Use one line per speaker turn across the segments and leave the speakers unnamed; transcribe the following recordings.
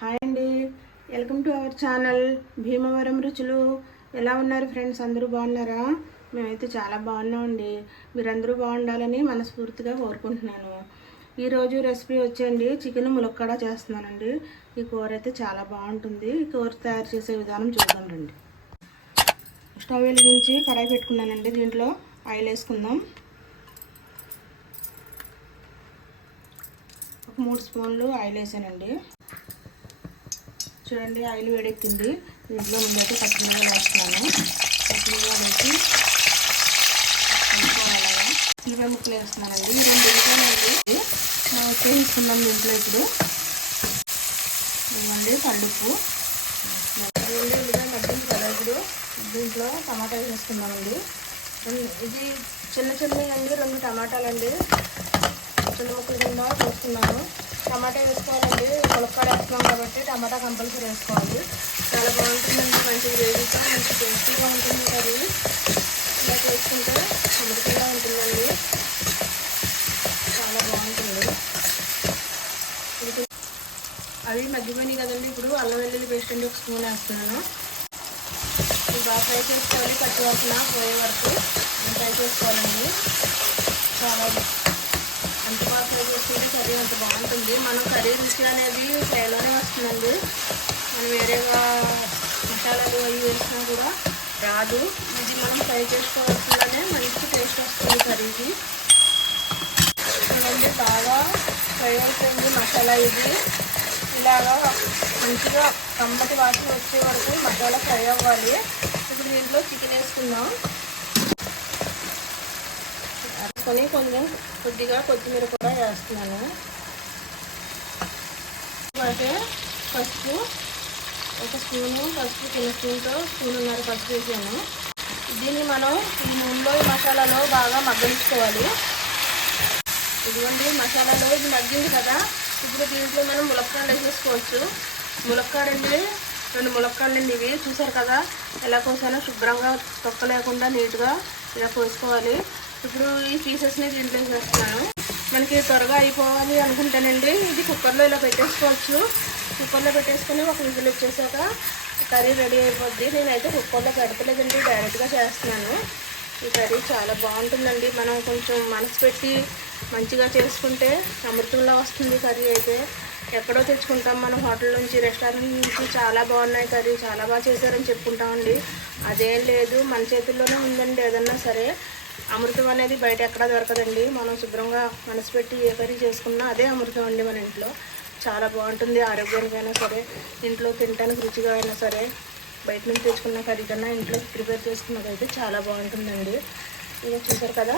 Hi అండి. Welcome to our channel. Bhimavaram రుచులు. ఎలా ఉన్నారు ఫ్రెండ్స్? అందరూ బాగున్నారా? మేమైతే చాలా బాగున్నామండి. మీరందరూ బాగుండాలని మనస్ఫూర్తిగా కోరుకుంటున్నాను. ఈరోజు రెసిపీ వచ్చేయండి. చికెన్ ములక్కడ చేస్తున్నానండి. ఈ కూర అయితే చాలా బాగుంటుంది. ఈ కూర తయారు చేసే విధానం చూద్దాం రండి. స్టవ్ వెలిగించి కడాయి పెట్టుకున్నానండి. దీంట్లో ఆయిల్ వేసుకుందాం. ఒక మూడు స్పూన్లు ఆయిల్ వేసానండి. చూడండి ఆయిల్ వేడెక్కింది. దీంట్లో ముందైతే పచ్చిమిరపకాయలు వేస్తున్నాను. పచ్చిమిరపకాయలు వేసి వేసుకోవాలగా ఇరవై ముక్కలు వేస్తున్నానండి. ఈ రెండు ఉల్లిపాయలు వేసుకున్నాం దీంట్లో ఇప్పుడు ఇవ్వండి కల్లుప్పు ఉల్లిపాయ కదా ఇప్పుడు దీంట్లో టమాటా వేసుకున్నామండి ఇది చిన్న చిన్నవి అండి రెండు టమాటాలు అండి చిన్న ముక్కలు కింద వేసుకున్నాను. టమాటా వేసుకోవాలండి. ములక్కాడ వేస్తున్నాం కాబట్టి టమాటా కంపల్సరీ వేసుకోవాలి. చాలా బాగుంటుందండి. మంచి గ్రేవీతో మంచి టేస్టీగా ఉంటుంది కర్రీ ఇలా చేసుకుంటే అమృతంగా ఉంటుందండి. చాలా బాగుంటుంది. అవి మగ్గిపోయినాయి కదండి. ఇప్పుడు అల్లం వెల్లుల్లి పేస్ట్ అండి. ఒక స్పూన్ వేస్తున్నాను. బాగా ఫ్రై చేసుకోవాలి. పచ్చివాసన పోయే వరకు. ఫ్రై చేసుకోవాలండి. చాలా ఎంత బాగా ఫ్రై చేసుకుంటే కర్రీ అంత బాగుంటుంది. మనం కర్రీ రుచి అనేది ఫ్రైలోనే వస్తుందండి. మనం వేరేగా మసాలాలు అవి వేసినా కూడా రాదు. ఇది మనం ఫ్రై చేసుకోవాల్సిందనే మంచి టేస్ట్ వస్తుంది కర్రీకి చూడండి బాగా ఫ్రై అవుతుంది మసాలా ఇది. ఇలాగా మంచిగా కమ్మటి వాసన వచ్చే వరకు మసాలా ఫ్రై అవ్వాలి. ఇప్పుడు దీంట్లో చికెన్ వేసుకుందాం. వేసుకొని కొంచెం కొద్దిగా కొత్తిమీర కూడా వేస్తున్నాను. అలాగే పసుపు ఒక స్పూను పసుపు చిన్న స్పూన్తో స్పూనున్నర పసుపు వేసాను. దీన్ని మనం ఈ నూనెలో ఈ మసాలాలో బాగా మగ్గించుకోవాలి ఇదిగోండి మసాలాలో ఇది మగ్గింది కదా. ఇప్పుడు దీంట్లో మనం ములక్కాడలు వేసేసుకోవచ్చు. ములక్కాడండి రెండు ములక్కాడలండి ఇవి. చూసారు కదా ఎలా కోసానో శుభ్రంగా తొక్క లేకుండా నీట్గా ఇలా కోసుకోవాలి. ఇప్పుడు ఈ పీసెస్ని దీంట్లో వేసేస్తున్నాను మనకి త్వరగా అయిపోవాలి అనుకుంటానండి. ఇది కుక్కర్లో ఇలా పెట్టేసుకోవచ్చు. కుక్కర్లో పెట్టేసుకొని ఒక విజిల్ వచ్చేసాక కర్రీ రెడీ అయిపోద్ది. నేనైతే కుక్కర్లో పెడతలేదండి డైరెక్ట్గా చేస్తున్నాను. ఈ కర్రీ చాలా బాగుంటుందండి. మనం కొంచెం మనసు పెట్టి మంచిగా చేసుకుంటే అమృతంలో వస్తుంది కర్రీ అయితే. ఎక్కడో తెచ్చుకుంటాం మనం హోటల్ నుంచి రెస్టారెంట్ నుంచి. చాలా బాగున్నాయి కర్రీ. చాలా బాగా చేశారని చెప్పుకుంటామండి. అదేం లేదు. మన చేతుల్లోనే ఉందండి ఏదన్నా సరే. అమృతం అనేది బయట ఎక్కడా దొరకదండి. మనం శుభ్రంగా మనసు పెట్టి ఏ కర్రీ చేసుకున్నా అదే అమృతం అండి మన ఇంట్లో. చాలా బాగుంటుంది ఆరోగ్యానికైనా సరే ఇంట్లో తినడానికి రుచిగా అయినా సరే. బయట నుంచి తెచ్చుకున్న కర్రీ కన్నా ఇంట్లో ప్రిపేర్ చేసుకున్నది అయితే చాలా బాగుంటుందండి. ఇక చూసారు కదా?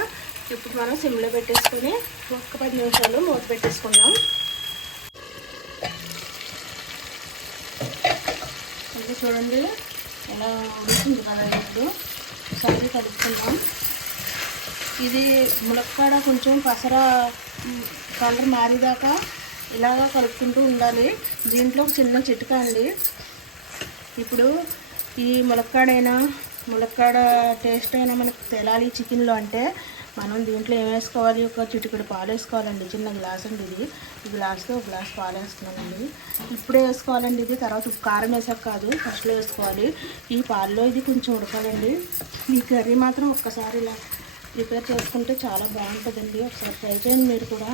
ఇప్పుడు మనం సిమ్లో పెట్టేసుకొని ఒక్క పది నిమిషాలు మూత పెట్టేసుకుందాం. అంటే చూడండి ఎలా ఉడుతుంది కదా ఇప్పుడు? సరే కలుపుకుందాం. ఇది ములక్కాడ కొంచెం పసర కలర్ మారేదాకా ఇలాగా కలుపుకుంటూ ఉండాలి. దీంట్లో ఒక చిన్న చిట్కా అండి. ఇప్పుడు ఈ ములక్కాడైనా ములక్కాడ టేస్ట్ అయినా మనకు తెలాలి చికెన్లో అంటే మనం దీంట్లో ఏం వేసుకోవాలి? ఒక చిటికెడు పాలు వేసుకోవాలండి. చిన్న గ్లాస్ అండి ఇది. ఈ గ్లాస్తో ఒక గ్లాస్ పాలు వేసుకున్నానండి ఇప్పుడే వేసుకోవాలండి ఇది. తర్వాత కారం వేసాక కాదు ఫస్ట్లో వేసుకోవాలి. ఈ పాలలో ఇది కొంచెం ఉడకాలండి. ఈ కర్రీ మాత్రం ఒక్కసారి ఇలా ప్రిపేర్ చేసుకుంటే చాలా బాగుంటుందండి. ఒకసారి ట్రై చేయండి మీరు కూడా.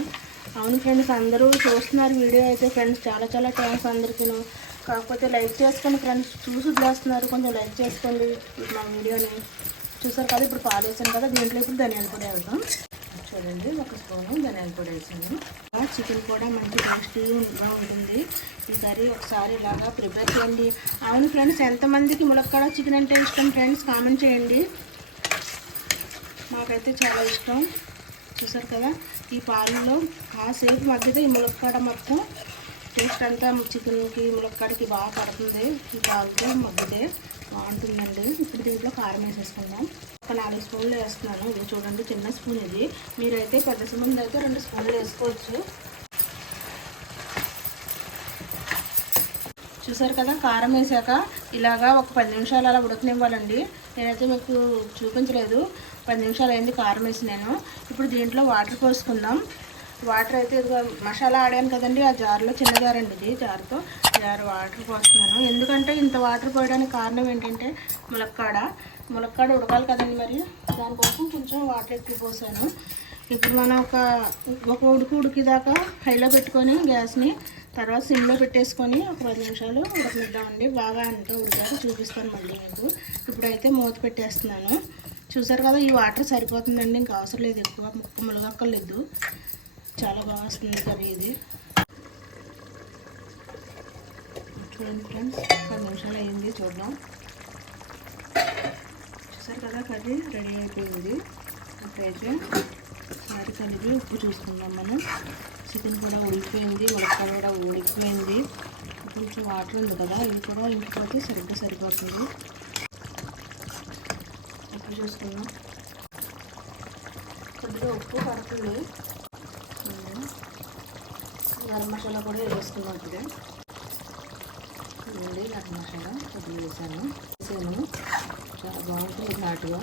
అవును ఫ్రెండ్స్ అందరూ చూస్తున్నారు వీడియో అయితే ఫ్రెండ్స్ చాలా చాలా థ్యాంక్స్ అందరికీ కాకపోతే లైక్ చేసుకోండి ఫ్రెండ్స్ చూసి వదిలేస్తున్నారు. కొంచెం లైక్ చేసుకోండి మా వీడియోని. చూసారు కదా ఇప్పుడు పాలు వేసాను కదా దీంట్లో ఇప్పుడు ధనియాల పొడి వేద్దాం. చూడండి ఒక స్పూను ధనియాల పొడి వేసాను. చికెన్ కూడా మంచి టేస్టీగా ఉంటుంది. ఈ కర్రీ ఒకసారి ఇలాగా ప్రిపేర్ చేయండి. అవును ఫ్రెండ్స్ ఎంతమందికి ములక్కాడ చికెన్ అంటే ఇష్టం ఫ్రెండ్స్ కామెంట్ చేయండి. నాకైతే చాలా ఇష్టం. చూసారు కదా? ఈ పాలలో కాసేపు మగ్గితే ఈ ములక్కాడ మొత్తం టేస్ట్ అంతా చికెన్కి ములక్కాడకి బాగా పడుతుంది. ఈ పాలతో మగ్గితే బాగుంటుందండి. ఇప్పుడు దీంట్లో కారం వేసేసుకుందాం. ఒక నాలుగు స్పూన్లు వేస్తున్నాను. ఇది చూడండి చిన్న స్పూన్ ఇది. మీరైతే పెద్ద స్పూన్ అయితే రెండు స్పూన్లు వేసుకోవచ్చు. చూసారు కదా కారం వేసాక ఇలాగా ఒక పది నిమిషాలు అలా ఉడకనివ్వాలండి. నేనైతే మీకు చూపించలేదు. పది నిమిషాలు అయింది కారం వేసి నేను. ఇప్పుడు దీంట్లో వాటర్ పోసుకుందాం. వాటర్ అయితే ఇదిగో మసాలా ఆడాను కదండి ఆ జార్లో చిన్న జార్ అండి ఇది జార్తో. జార్ వాటర్ పోస్తున్నాను. ఎందుకంటే ఇంత వాటర్ పోయడానికి కారణం ఏంటంటే ములక్కాడ. ములక్కాడ ఉడకాలి కదండి మరి. దానికోసం కొంచెం వాటర్ ఎక్కువ పోసాను. ఇప్పుడు మనం ఒక ఒక ఉడుకు ఉడికిదాకా హైలో పెట్టుకొని గ్యాస్ని తర్వాత సిమ్లో పెట్టేసుకొని ఒక పది నిమిషాలు ఉడకనిద్దామండి. బాగా అంతా ఉడికాక చూపిస్తాను మళ్ళీ మీకు. ఇప్పుడైతే మూత పెట్టేస్తున్నాను. చూసారు కదా ఈ వాటర్ సరిపోతుందండి. ఇంకా అవసరం లేదు ఎక్కువ ముక్క ములగక్కర్లేదు చాలా బాగా వస్తుంది కర్రీ ఇది. చూడండి ఫ్రెండ్స్ పది నిమిషాలు అయింది చూద్దాం. చూసారు కదా కర్రీ రెడీ అయిపోయింది. ఇప్పుడైతే ఒకసారి కలిపి ఉప్పు చూసుకుందాం మనం. చికెన్ కూడా ఉడికిపోయింది ములక్కాయ కూడా ఉడికిపోయింది. కొంచెం వాటర్ ఉంది కదా ఇది కూడా ఇంటిపోతే సరిగ్గా సరిపోతుంది. ఉప్పు చూసుకుందాం. కొద్దిగా ఉప్పు పడుతుంది. గరం మసాలా కూడా వేసుకున్నాం ఇప్పుడే. గరం మసాలా కొద్దిగా వేసాను. వేసాను. చాలా బాగుంటుంది నాటుగా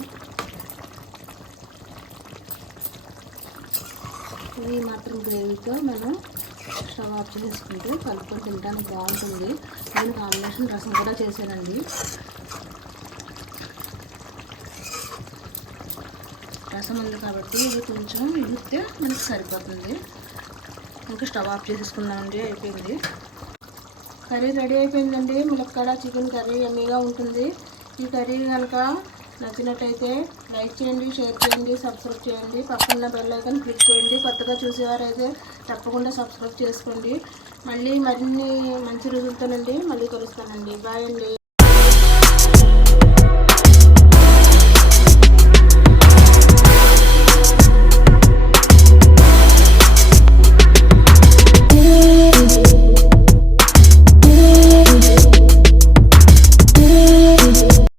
ఇవి మాత్రం గ్రేవీతో మనం స్టవ్ ఆఫ్ చేసుకుంటే కలుపుకొని తినడానికి బాగుంటుంది. నేను కాంబినేషన్ రసం కూడా చేశానండి. రసం ఉంది కాబట్టి ఇది కొంచెం ఇస్తే మనకి సరిపోతుంది. ఇంకా స్టవ్ ఆఫ్ చేసేసుకుందామండి అయిపోయింది. కర్రీ రెడీ అయిపోయిందండి. ములక్కాడ చికెన్ కర్రీ ఎమ్మీగా ఉంటుంది. ఈ కర్రీ కనుక నచ్చినట్టయితే లైక్ చేయండి షేర్ చేయండి సబ్స్క్రైబ్ చేయండి. పక్కన బెల్ ఐకాన్ క్లిక్ చేయండి. కొత్తగా చూసేవారైతే తప్పకుండా సబ్స్క్రైబ్ చేసుకోండి. మళ్ళీ మరిన్ని మంచి రోజులతోనండి మళ్ళీ కలుస్తానండి. బాయ్ అండి.